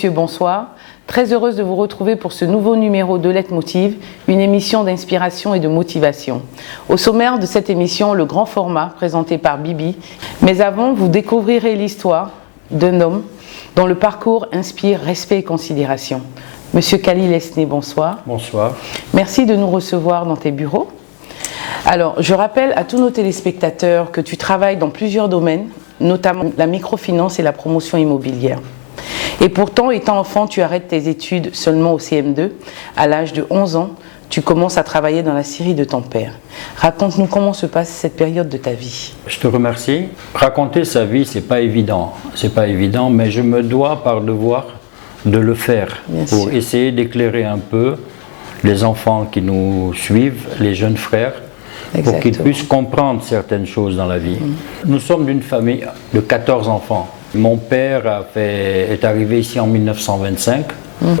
messieurs, bonsoir. Très heureuse de vous retrouver pour ce nouveau numéro de Leitmotiv, une émission d'inspiration et de motivation. Au sommaire de cette émission, le grand format présenté par Bibi. Mais avant, vous découvrirez l'histoire d'un homme dont le parcours inspire respect et considération. Monsieur Khalil Esné, bonsoir. Bonsoir. Merci de nous recevoir dans tes bureaux. Alors, je rappelle à tous nos téléspectateurs que tu travailles dans plusieurs domaines, notamment la microfinance et la promotion immobilière. Et pourtant, étant enfant, tu arrêtes tes études seulement au CM2. À l'âge de 11 ans, tu commences à travailler dans la scierie de ton père. Raconte-nous comment se passe cette période de ta vie. Je te remercie. Raconter sa vie, c'est pas évident. C'est pas évident, mais je me dois par devoir de le faire pour essayer d'éclairer un peu les enfants qui nous suivent, les jeunes frères, pour qu'ils puissent comprendre certaines choses dans la vie. Nous sommes d'une famille de 14 enfants. Mon père est arrivé ici en 1925.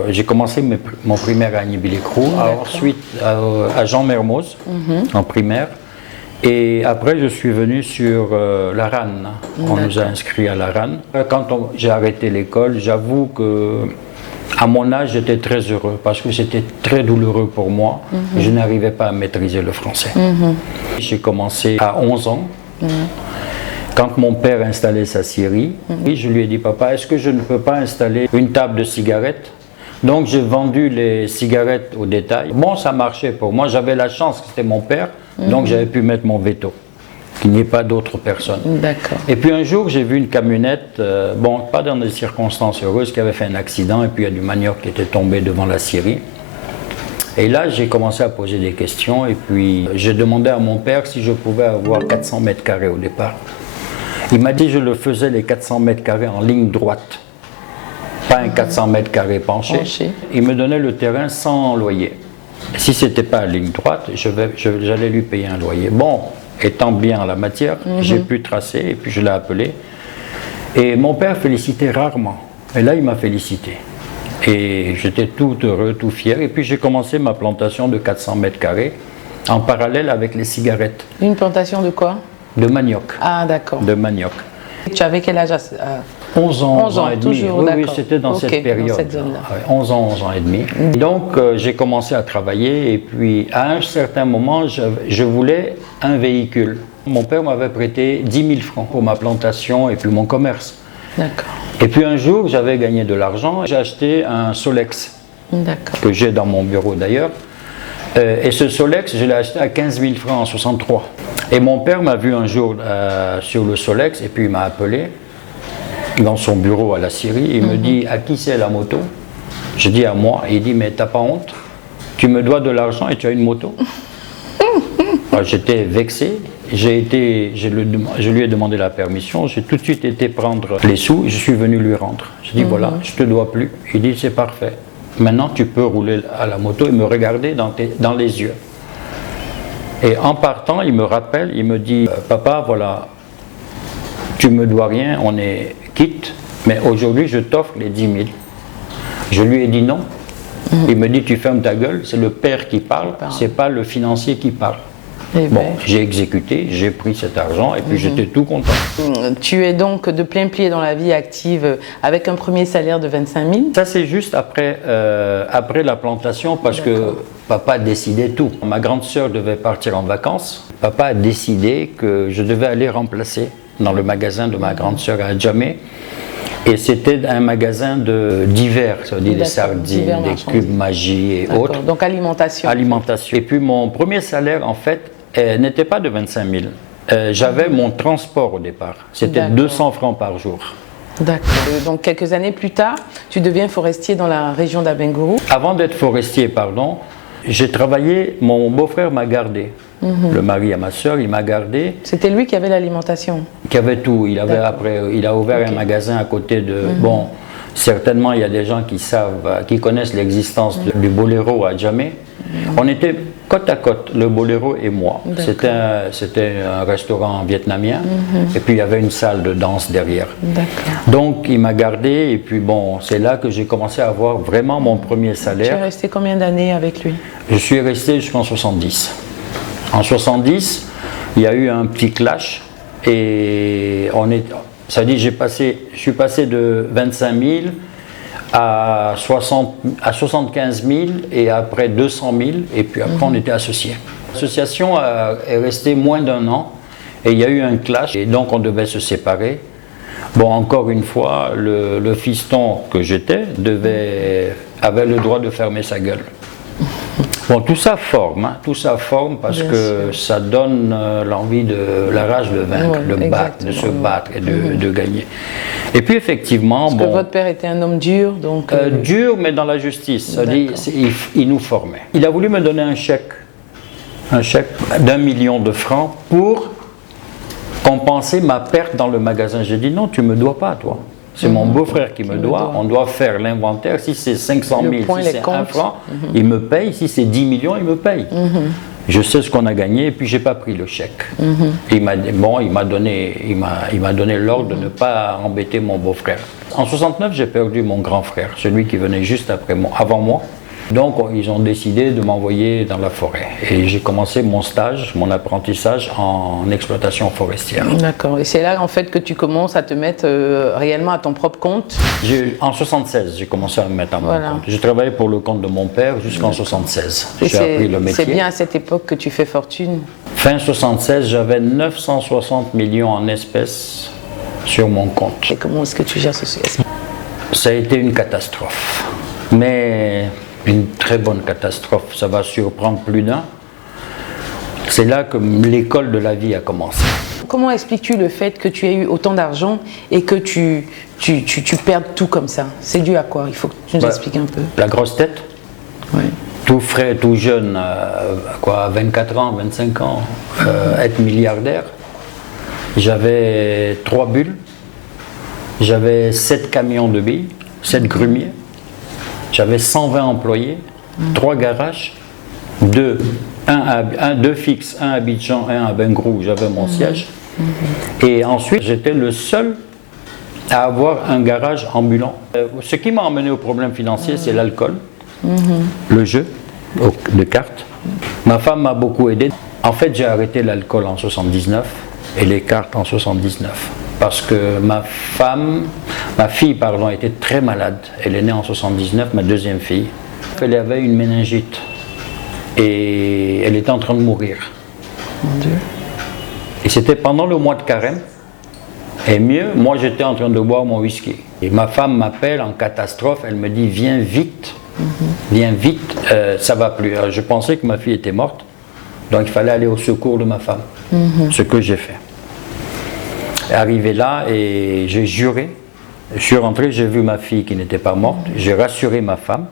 J'ai commencé mon primaire à Agny-Billecroux, ensuite à Jean Mermoz en primaire. Et après, je suis venu sur la RAN. On nous a inscrits à la RAN. Quand j'ai arrêté l'école, j'avoue que à mon âge, j'étais très heureux parce que c'était très douloureux pour moi. Je n'arrivais pas à maîtriser le français. J'ai commencé à 11 ans. Quand mon père installait sa scierie, je lui ai dit, papa, est-ce que je ne peux pas installer une table de cigarettes? Donc j'ai vendu les cigarettes au détail. Bon, ça marchait pour moi. J'avais la chance que c'était mon père, donc j'avais pu mettre mon veto, qu'il n'y ait pas d'autres personnes. D'accord. Et puis un jour, j'ai vu une camionnette, bon, pas dans des circonstances heureuses, qui avait fait un accident, et puis il y a du manioc qui était tombé devant la scierie. Et là, j'ai commencé à poser des questions, et puis j'ai demandé à mon père si je pouvais avoir 400 mètres carrés au départ. Il m'a dit que je le faisais les 400 mètres carrés en ligne droite, pas un 400 mètres carrés penché. Il me donnait le terrain sans loyer. Si ce n'était pas en ligne droite, j'allais lui payer un loyer. Bon, étant bien en la matière, j'ai pu tracer et puis je l'ai appelé. Et mon père félicitait rarement. Et là, il m'a félicité. Et j'étais tout heureux, tout fier. Et puis j'ai commencé ma plantation de 400 mètres carrés en parallèle avec les cigarettes. Une plantation de quoi? De manioc. Ah, d'accord. De manioc. Tu avais quel âge 11 ans, 11 ans et demi. Toujours, oui, c'était dans cette période. Dans cette zone-là. 11 ans et demi. Donc, j'ai commencé à travailler et puis à un certain moment, je voulais un véhicule. Mon père m'avait prêté 10 000 francs pour ma plantation et puis mon commerce. D'accord. Et puis un jour, j'avais gagné de l'argent. J'ai acheté un Solex, que j'ai dans mon bureau d'ailleurs. Et ce Solex, je l'ai acheté à 15 000 francs en 63. Et mon père m'a vu un jour sur le Solex et puis il m'a appelé dans son bureau à la scierie. Il me dit, à qui c'est la moto? Je dis, à moi. Et il dit, mais t'as pas honte? Tu me dois de l'argent et tu as une moto? Alors, j'étais vexé. Je lui ai demandé la permission. J'ai tout de suite été prendre les sous. Je suis venu lui rendre. Je dis, voilà, je te dois plus. Il dit, c'est parfait. Maintenant, tu peux rouler à la moto et me regarder dans les yeux. Et en partant, il me rappelle, il me dit, papa, voilà, tu me dois rien, on est quitte, mais aujourd'hui, je t'offre les 10 000. Je lui ai dit non. Il me dit, tu fermes ta gueule, c'est le père qui parle, c'est pas le financier qui parle. Bon, j'ai exécuté, j'ai pris cet argent et puis j'étais tout content. Tu es donc de plein pied dans la vie active avec un premier salaire de 25 000. Ça, c'est juste après la plantation parce que papa décidait tout. Ma grande sœur devait partir en vacances. Papa a décidé que je devais aller remplacer dans le magasin de ma grande sœur à Djamé. Et c'était un magasin d'hiver, ça veut dire des sardines, des cubes Magie et autres. Donc alimentation. Alimentation. Et puis mon premier salaire, en fait, n'était pas de 25 000. J'avais mon transport au départ. C'était 200 francs par jour. D'accord. Donc quelques années plus tard, tu deviens forestier dans la région d'Abengourou. Avant d'être forestier, pardon, j'ai travaillé, mon beau-frère m'a gardé. Le mari à ma soeur, il m'a gardé. C'était lui qui avait l'alimentation? Qui avait tout. Il a ouvert un magasin à côté de... Bon, certainement, il y a des gens qui connaissent l'existence du Boléro à Djamé. On était côte à côte, le Boléro et moi. C'était un restaurant vietnamien. Et puis, il y avait une salle de danse derrière. Donc, il m'a gardé. Et puis, bon, c'est là que j'ai commencé à avoir vraiment mon premier salaire. Tu es resté combien d'années avec lui? Je suis resté jusqu'en 70. En 70, il y a eu un petit clash et ça dit je suis passé de 25 000 à 75 000 et après 200 000 et puis après on était associés. L'association est restée moins d'1 an et il y a eu un clash et donc on devait se séparer. Bon, encore une fois, le fiston que j'étais avait le droit de fermer sa gueule. Bon, tout ça forme, hein, tout ça forme parce Bien que sûr. ça donne l'envie la rage de vaincre, Ouais, de se battre et de gagner. Et puis effectivement, Parce que votre père était un homme dur, donc... dur, mais dans la justice. Il nous formait. Il a voulu me donner un chèque d'1 million de francs pour compenser ma perte dans le magasin. J'ai dit non, tu me dois pas, toi. C'est mon beau-frère qui me doit. On doit faire l'inventaire. Si c'est 500 000, si c'est 1 franc, il me paye. Si c'est 10 millions, il me paye. Je sais ce qu'on a gagné et puis j'ai pas pris le chèque. Il m'a donné l'ordre de ne pas embêter mon beau-frère. En 69, j'ai perdu mon grand frère, celui qui venait juste avant moi. Donc ils ont décidé de m'envoyer dans la forêt et j'ai commencé mon stage, mon apprentissage en exploitation forestière. D'accord, et c'est là en fait que tu commences à te mettre réellement à ton propre compte. En 76, j'ai commencé à me mettre à mon compte. J'ai travaillé pour le compte de mon père jusqu'en 76. J'ai appris le métier. C'est bien à cette époque que tu fais fortune. Fin 76, j'avais 960 millions en espèces sur mon compte. Et comment est-ce que tu gères ceci? Ça a été une catastrophe, mais une très bonne catastrophe, ça va surprendre plus d'un. C'est là que l'école de la vie a commencé. Comment expliques-tu le fait que tu aies eu autant d'argent et que tu perdes tout comme ça? C'est dû à quoi? Il faut que tu nous expliques un peu. La grosse tête. Oui. Tout frais, tout jeune, à 24 ans, 25 ans, être milliardaire. J'avais 3 bulles, j'avais 7 camions de billes, 7 grumiers. J'avais 120 employés, 3 garages, 2 fixes, un à Abidjan, un à Bengrou, j'avais mon siège. Et ensuite, j'étais le seul à avoir un garage ambulant. Ce qui m'a emmené au problème financier, c'est l'alcool, le jeu de cartes. Ma femme m'a beaucoup aidé. En fait, j'ai arrêté l'alcool en 79 et les cartes en 79. Parce que ma fille, était très malade. Elle est née en 79, ma deuxième fille. Elle avait une méningite et elle était en train de mourir. Mon Dieu. Et c'était pendant le mois de carême. Et mieux, moi j'étais en train de boire mon whisky. Et ma femme m'appelle en catastrophe, elle me dit viens vite, ça va plus. Alors, je pensais que ma fille était morte, donc il fallait aller au secours de ma femme, ce que j'ai fait. Arrivé là et j'ai juré, je suis rentré, j'ai vu ma fille qui n'était pas morte, j'ai rassuré ma femme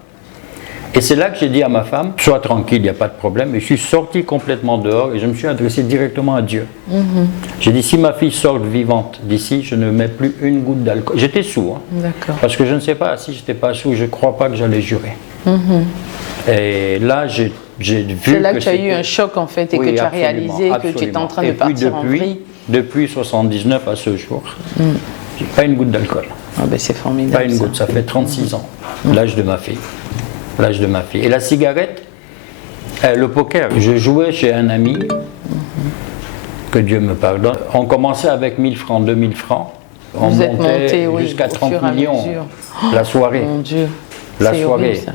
et c'est là que j'ai dit à ma femme, sois tranquille, il n'y a pas de problème, et je suis sorti complètement dehors et je me suis adressé directement à Dieu. J'ai dit si ma fille sort vivante d'ici, je ne mets plus une goutte d'alcool. J'étais sous, parce que je ne sais pas si je n'étais pas sous, je ne crois pas que j'allais jurer. Et là j'ai vu c'est là que tu as eu un choc en fait et que tu as réalisé que tu étais en train de partir en vrille. Depuis 79 à ce jour, j'ai pas une goutte d'alcool. Ah ben c'est formidable. Pas une goutte, ça fait 36 ans, l'âge de ma fille. L'âge de ma fille. Et la cigarette, le poker, je jouais chez un ami, que Dieu me pardonne. On commençait avec 1000 francs, 2000 francs. On montait jusqu'à 30 millions la soirée. Mon Dieu. La soirée. Horrible, ça.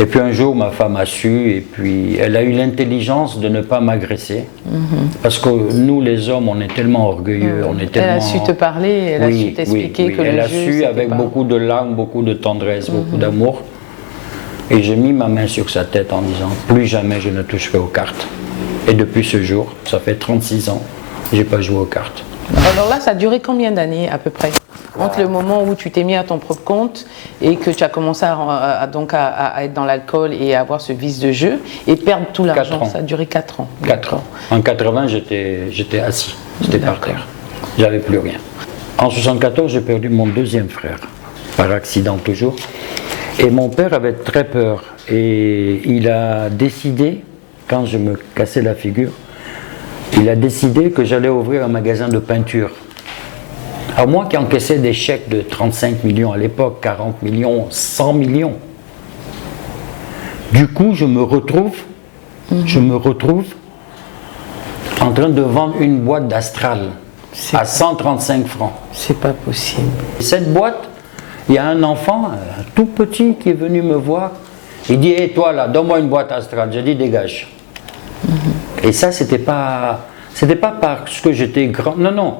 Et puis un jour, ma femme a su, et puis elle a eu l'intelligence de ne pas m'agresser. Parce que nous, les hommes, on est tellement orgueilleux, on est tellement... Elle a su te parler, elle a su t'expliquer que elle le a jeu, su avec pas... beaucoup de larmes, beaucoup de tendresse, beaucoup d'amour. Et j'ai mis ma main sur sa tête en disant, plus jamais je ne toucherai aux cartes. Et depuis ce jour, ça fait 36 ans, j'ai pas joué aux cartes. Alors là, ça a duré combien d'années à peu près? Entre le moment où tu t'es mis à ton propre compte et que tu as commencé à être dans l'alcool et à avoir ce vice de jeu et perdre tout l'argent, ça a duré 4 ans. 4 ans. En 80, j'étais assis, j'étais par terre. J'avais plus rien. En 74, j'ai perdu mon deuxième frère, par accident toujours. Et mon père avait très peur et il a décidé, quand je me cassais la figure, il a décidé que j'allais ouvrir un magasin de peinture. Alors moi qui encaissais des chèques de 35 millions à l'époque, 40 millions, 100 millions. Du coup, je me retrouve en train de vendre une boîte d'Astral à 135 francs. C'est pas possible. Cette boîte, Il y a un enfant, un tout petit, qui est venu me voir. Il dit, hé, toi là, donne-moi une boîte astrale. J'ai dit, dégage. Et ça, c'était pas parce que j'étais grand. Non, non.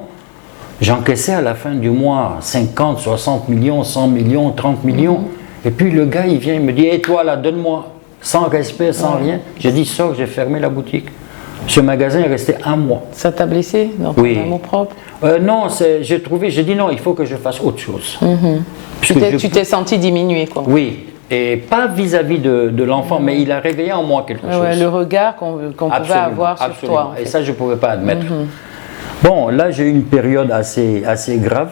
J'encaissais à la fin du mois 50, 60 millions, 100 millions, 30 millions. Et puis le gars, il vient, il me dit, hé, toi là, donne-moi. Sans respect, sans rien. J'ai dit, sors, j'ai fermé la boutique. Ce magasin est resté 1 mois. Ça t'a blessé dans ton amour propre? Non, j'ai dit non, il faut que je fasse autre chose. Tu t'es senti diminué, quoi. Oui, et pas vis-à-vis de l'enfant, mais il a réveillé en moi quelque chose. Le regard qu'on pouvait avoir sur toi. Et ça, je ne pouvais pas admettre. Bon, là, j'ai eu une période assez grave.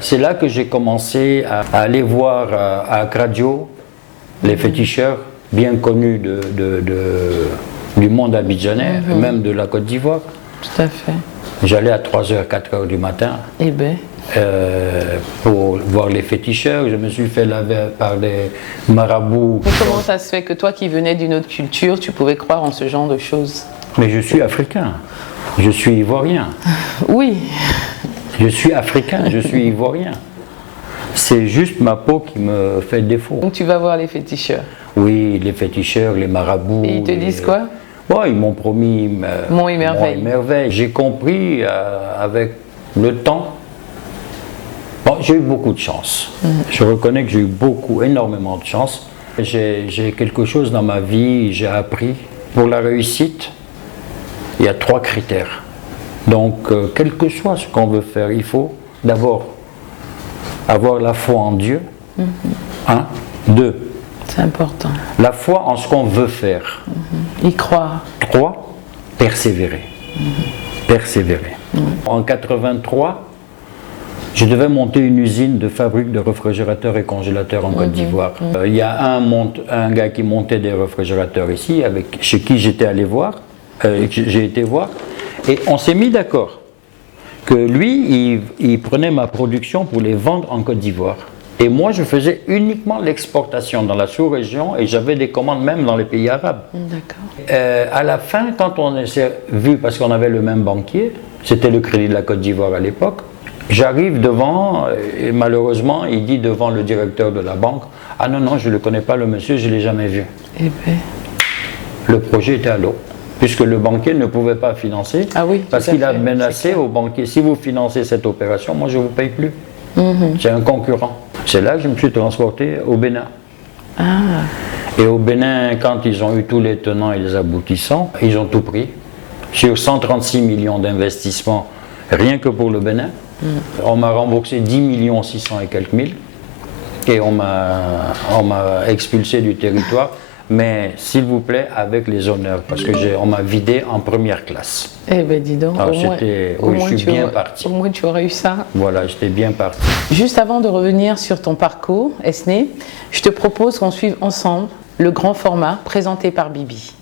C'est là que j'ai commencé à aller voir à Gradio, les féticheurs bien connus du monde abidjanais, même de la Côte d'Ivoire. Tout à fait. J'allais à 3h, 4h du matin pour voir les féticheurs. Je me suis fait laver par des marabouts. Mais comment ça se fait que toi qui venais d'une autre culture, tu pouvais croire en ce genre de choses? Mais je suis africain, je suis ivoirien. Oui. Je suis africain, je suis ivoirien. C'est juste ma peau qui me fait défaut. Donc tu vas voir les féticheurs? Oui, les féticheurs, les marabouts. Et ils te disent quoi? Bon, ils m'ont promis Mont et merveille. J'ai compris avec le temps. Bon, j'ai eu beaucoup de chance. Je reconnais que j'ai eu énormément de chance. J'ai quelque chose dans ma vie, j'ai appris. Pour la réussite, il y a 3 critères. Donc, quel que soit ce qu'on veut faire, il faut d'abord avoir la foi en Dieu. 1, 2. C'est important. La foi en ce qu'on veut faire. Y croire. 3, persévérer. Persévérer. En 83, je devais monter une usine de fabrique de réfrigérateurs et congélateurs en Côte d'Ivoire. Il y a un gars qui montait des réfrigérateurs ici, chez qui j'étais allé voir, j'ai été voir, et on s'est mis d'accord que lui, il prenait ma production pour les vendre en Côte d'Ivoire. Et moi, je faisais uniquement l'exportation dans la sous-région et j'avais des commandes même dans les pays arabes. D'accord. À la fin, quand on s'est vu, parce qu'on avait le même banquier, c'était le Crédit de la Côte d'Ivoire à l'époque, j'arrive devant, et malheureusement, il dit devant le directeur de la banque, « Ah non, non, je ne le connais pas, le monsieur, je ne l'ai jamais vu. » Le projet était à l'eau, puisque le banquier ne pouvait pas financer, parce qu'il a menacé au banquier, « Si vous financez cette opération, moi je ne vous paye plus. » C'est un concurrent. C'est là que je me suis transporté au Bénin. Et au Bénin, quand ils ont eu tous les tenants et les aboutissants, ils ont tout pris. Sur 136 millions d'investissements, rien que pour le Bénin, on m'a remboursé 10 600 et quelques mille. Et on m'a expulsé du territoire. Mais s'il vous plaît, avec les honneurs, parce qu'on m'a vidé en première classe. Eh bien, dis donc, alors, je suis bien parti. Au moins, tu aurais eu ça. Voilà, j'étais bien parti. Juste avant de revenir sur ton parcours, Esné, je te propose qu'on suive ensemble le grand format présenté par Bibi.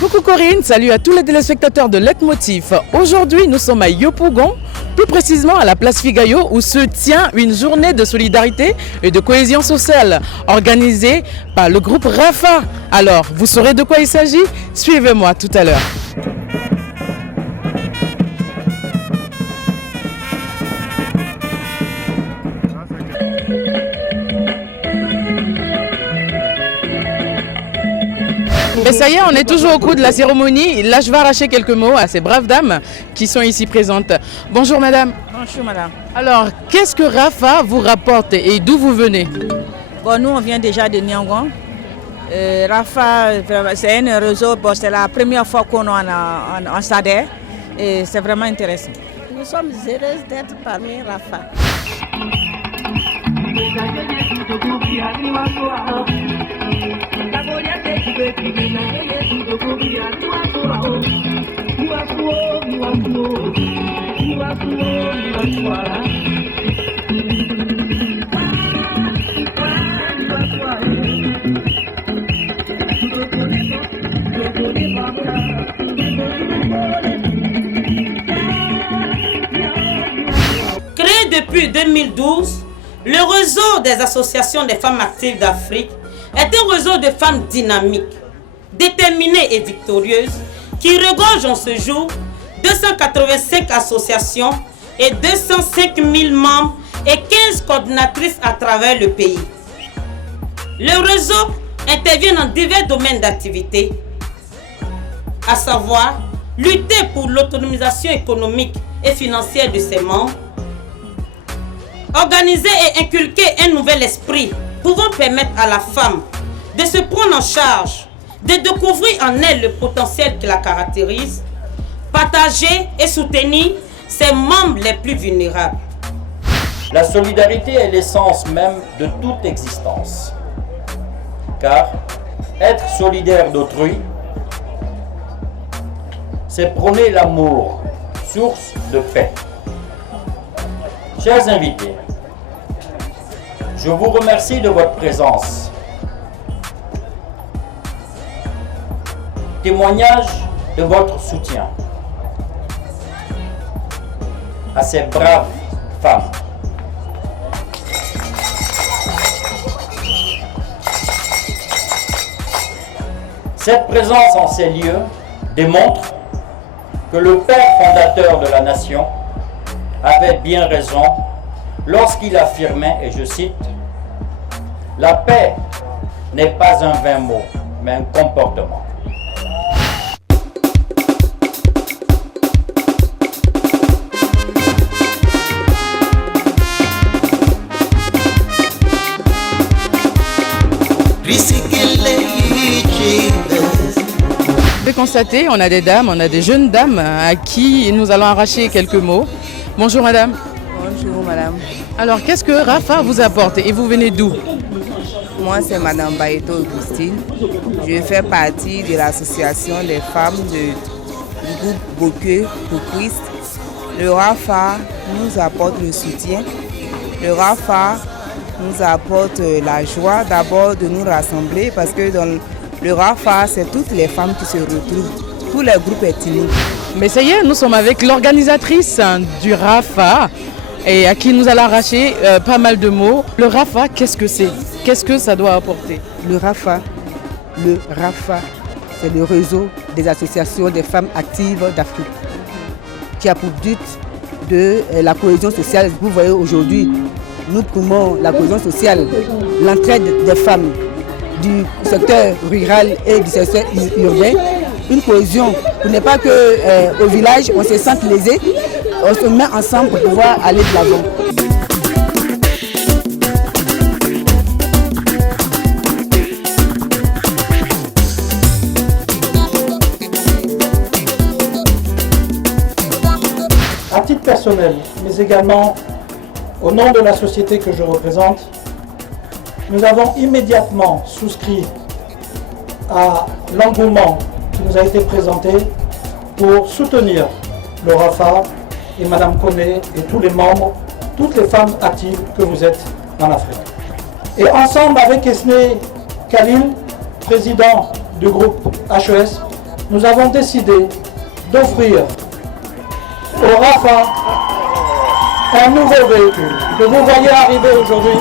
Coucou Corinne, salut à tous les téléspectateurs de Leitmotiv. Aujourd'hui, nous sommes à Yopougon, plus précisément à la place Figayo, où se tient une journée de solidarité et de cohésion sociale organisée par le groupe Rafa. Alors, vous saurez de quoi il s'agit? Suivez-moi tout à l'heure. Et ça y est, on est toujours au cours de la cérémonie. Là, je vais arracher quelques mots à ces braves dames qui sont ici présentes. Bonjour madame. Bonjour madame. Alors, qu'est-ce que Rafa vous rapporte et d'où vous venez? Bon, nous, on vient déjà de Niangon. Rafa, c'est un réseau, bon, c'est la première fois qu'on est en SADER et c'est vraiment intéressant. Nous sommes heureuses d'être parmi Rafa. Créé depuis 2012, le réseau des associations des femmes actives d'Afrique est un réseau de femmes dynamiques, déterminée et victorieuse qui regorge en ce jour 285 associations et 205 000 membres et 15 coordinatrices à travers le pays. Le réseau intervient dans divers domaines d'activité, à savoir lutter pour l'autonomisation économique et financière de ses membres, organiser et inculquer un nouvel esprit pouvant permettre à la femme de se prendre en charge, de découvrir en elle le potentiel qui la caractérise, partager et soutenir ses membres les plus vulnérables. La solidarité est l'essence même de toute existence. Car être solidaire d'autrui, c'est prôner l'amour, source de paix. Chers invités, je vous remercie de votre présence. Témoignage de votre soutien à ces braves femmes. Cette présence en ces lieux démontre que le père fondateur de la nation avait bien raison lorsqu'il affirmait, et je cite, « La paix n'est pas un vain mot, mais un comportement ». Vous pouvez constater, on a des dames, on a des jeunes dames à qui nous allons arracher quelques mots. Bonjour madame. Bonjour madame. Alors qu'est-ce que Rafa vous apporte et vous venez d'où? Moi c'est madame Baïto Augustine. Je fais partie de l'association des femmes du groupe Bokeh pour Christ. Le Rafa nous apporte le soutien. Le Rafa nous apporte la joie d'abord de nous rassembler parce que dans le Rafa, c'est toutes les femmes qui se retrouvent, tous les groupes ethniques. Mais ça y est, nous sommes avec l'organisatrice du Rafa et à qui nous allons arracher pas mal de mots. Le Rafa, qu'est-ce que c'est? Qu'est-ce que ça doit apporter? Le Rafa, c'est le réseau des associations des femmes actives d'Afrique qui a pour but de la cohésion sociale. Vous voyez aujourd'hui, nous promouvons la cohésion sociale, l'entraide des femmes du secteur rural et du secteur urbain. Une cohésion pour ne pas qu'au village on se sente lésé, on se met ensemble pour pouvoir aller de l'avant. À titre personnel, mais également au nom de la société que je représente, nous avons immédiatement souscrit à l'engouement qui nous a été présenté pour soutenir le Rafa et Madame Koné et tous les membres, toutes les femmes actives que vous êtes en Afrique. Et ensemble avec Esné Khalil, président du groupe HES, nous avons décidé d'offrir au Rafa un nouveau véhicule que vous voyez arriver aujourd'hui.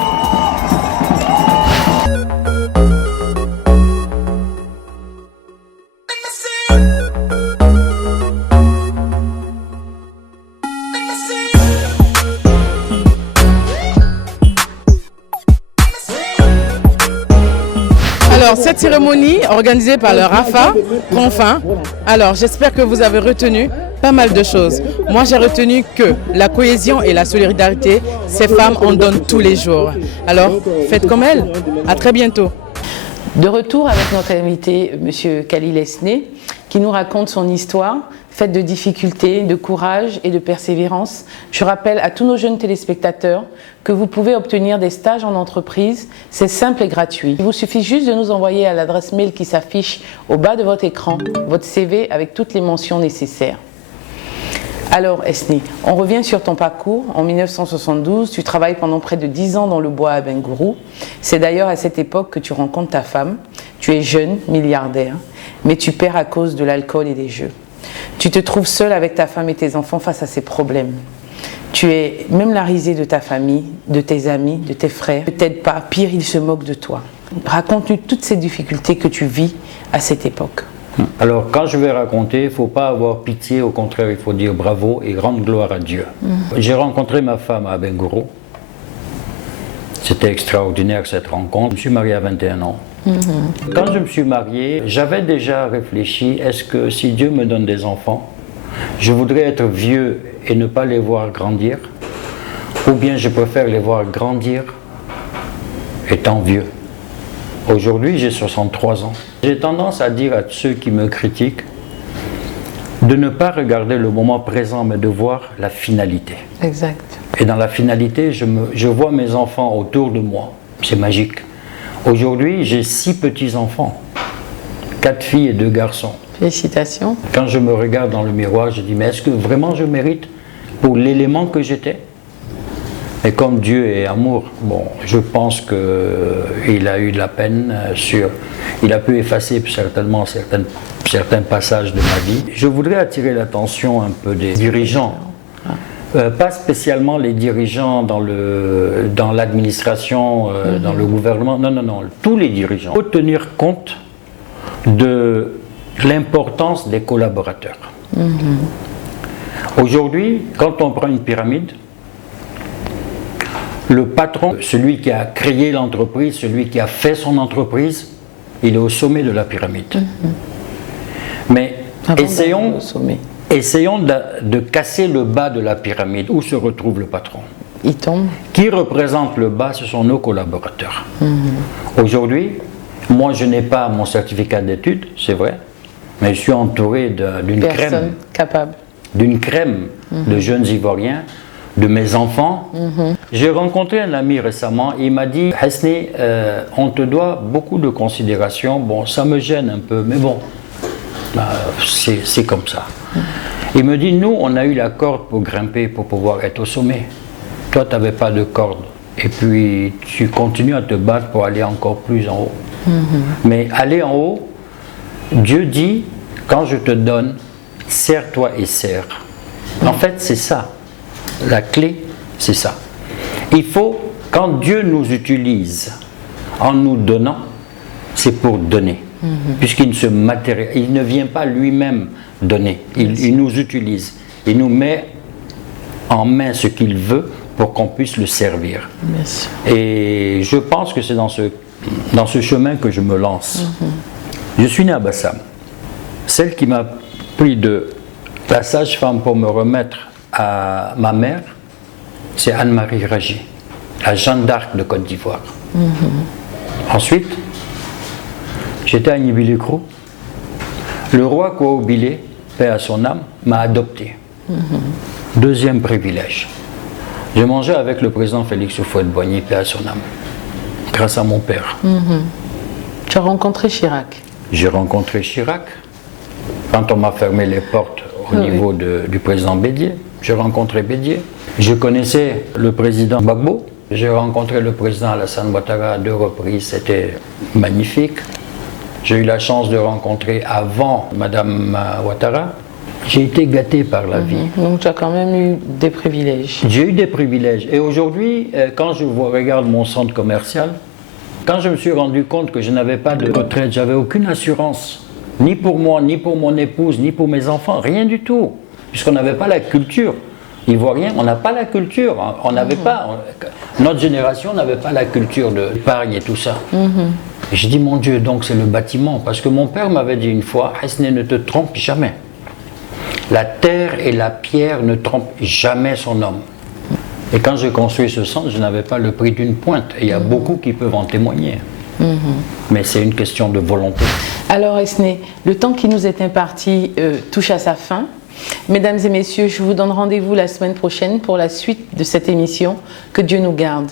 Alors, cette cérémonie organisée par le Rafa prend fin. Alors, j'espère que vous avez retenu pas mal de choses. Moi, j'ai retenu que la cohésion et la solidarité, ces femmes en donnent tous les jours. Alors, faites comme elles. À très bientôt. De retour avec notre invité, M. Khalil Esné, qui nous raconte son histoire, faite de difficultés, de courage et de persévérance. Je rappelle à tous nos jeunes téléspectateurs que vous pouvez obtenir des stages en entreprise. C'est simple et gratuit. Il vous suffit juste de nous envoyer à l'adresse mail qui s'affiche au bas de votre écran, votre CV avec toutes les mentions nécessaires. Alors Esné, on revient sur ton parcours. En 1972, tu travailles pendant près de 10 ans dans le bois à Bengourou. C'est d'ailleurs à cette époque que tu rencontres ta femme. Tu es jeune, milliardaire, mais tu perds à cause de l'alcool et des jeux. Tu te trouves seule avec ta femme et tes enfants face à ces problèmes. Tu es même la risée de ta famille, de tes amis, de tes frères. Ne t'aident pas, pire, ils se moquent de toi. Raconte-nous toutes ces difficultés que tu vis à cette époque. Alors, quand je vais raconter, il ne faut pas avoir pitié, au contraire, il faut dire bravo et rendre gloire à Dieu. J'ai rencontré ma femme à Bengoro. C'était extraordinaire cette rencontre. Je me suis marié à 21 ans. Quand je me suis marié, j'avais déjà réfléchi, est-ce que si Dieu me donne des enfants, je voudrais être vieux et ne pas les voir grandir, ou bien je préfère les voir grandir étant vieux. Aujourd'hui, j'ai 63 ans. J'ai tendance à dire à ceux qui me critiquent de ne pas regarder le moment présent, mais de voir la finalité. Exact. Et dans la finalité, je vois mes enfants autour de moi. C'est magique. Aujourd'hui, j'ai 6 petits-enfants, 4 filles et 2 garçons. Félicitations. Quand je me regarde dans le miroir, je dis, mais est-ce que vraiment je mérite pour l'élément que j'étais? Et comme Dieu est amour, bon, je pense qu'il a eu de la peine il a pu effacer certainement certains passages de ma vie. Je voudrais attirer l'attention un peu des dirigeants. Pas spécialement les dirigeants dans l'administration, dans le gouvernement, non, tous les dirigeants. Il faut tenir compte de l'importance des collaborateurs. Aujourd'hui, quand on prend une pyramide, le patron, celui qui a créé l'entreprise, celui qui a fait son entreprise, il est au sommet de la pyramide. Mais essayons de casser le bas de la pyramide. Où se retrouve le patron? Il tombe. Qui représente le bas? Ce sont nos collaborateurs. Aujourd'hui, moi je n'ai pas mon certificat d'études, c'est vrai, mais je suis entouré d'une crème. Capable. D'une crème de jeunes Ivoiriens, de mes enfants. J'ai rencontré un ami récemment, il m'a dit, Hasni, on te doit beaucoup de considération, bon ça me gêne un peu, mais bon, c'est comme ça. Il me dit, nous on a eu la corde pour grimper, pour pouvoir être au sommet. Toi tu n'avais pas de corde, et puis tu continues à te battre pour aller encore plus en haut. Mais aller en haut, Dieu dit, quand je te donne, serre-toi et serre. En fait c'est ça. La clé, c'est ça. Il faut, quand Dieu nous utilise en nous donnant, c'est pour donner. Puisqu'il il ne vient pas lui-même donner. Il nous utilise. Il nous met en main ce qu'il veut pour qu'on puisse le servir. Et je pense que c'est dans ce chemin que je me lance. Je suis né à Bassam. Celle qui m'a pris de la sage-femme pour me remettre à ma mère, c'est Anne-Marie Ragy, la Jeanne d'Arc de Côte d'Ivoire. Ensuite, j'étais à Nibilikro. Le roi Kouaoubile, paix à son âme, m'a adopté. Deuxième privilège. J'ai mangé avec le président Félix Houphouët-Boigny, paix à son âme, grâce à mon père. Tu as rencontré Chirac? J'ai rencontré Chirac. Quand on m'a fermé les portes au niveau du président Bédié, j'ai rencontré Bédié. Je connaissais le président Gbagbo. J'ai rencontré le président Alassane Ouattara à 2 reprises. C'était magnifique. J'ai eu la chance de rencontrer avant Madame Ouattara. J'ai été gâté par la vie. Donc tu as quand même eu des privilèges. J'ai eu des privilèges. Et aujourd'hui, quand je regarde mon centre commercial, quand je me suis rendu compte que je n'avais pas de retraite, j'avais aucune assurance. Ni pour moi, ni pour mon épouse, ni pour mes enfants, rien du tout. Puisqu'on n'avait pas la culture ivoirienne, on n'a pas la culture. On n'avait pas, notre génération n'avait pas la culture de l'épargne et tout ça. Et je dis, mon Dieu, donc c'est le bâtiment. Parce que mon père m'avait dit une fois, Hasni, ne te trompe jamais. La terre et la pierre ne trompent jamais son homme. Et quand j'ai construit ce centre, je n'avais pas le prix d'une pointe. Et il y a beaucoup qui peuvent en témoigner. Mais c'est une question de volonté. Alors Hasni, le temps qui nous est imparti touche à sa fin. Mesdames et messieurs, je vous donne rendez-vous la semaine prochaine pour la suite de cette émission. Que Dieu nous garde.